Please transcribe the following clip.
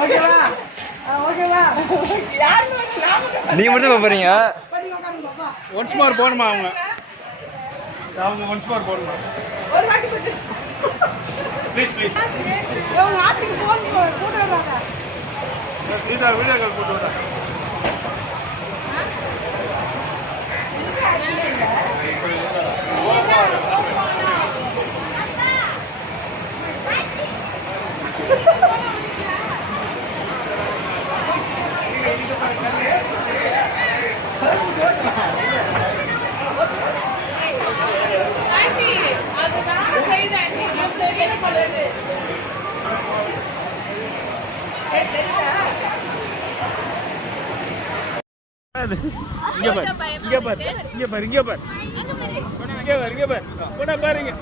ஓகேவா ஓகேவா நீங்க மட்டும் போறீங்க ஒன்ஸ் மோர் போணுமா அவங்க ஒன்ஸ் மோர் போணுமா ஒரு வாட்டி போட்டு ப்ளீஸ் எவ்வளோ ஆத்துக்கு ஃபோன் போட்டு வர்றாங்க ப்ளீஸ் வீடியோ கால் போட்டு வரேன் இங்க பாரு பாருங்க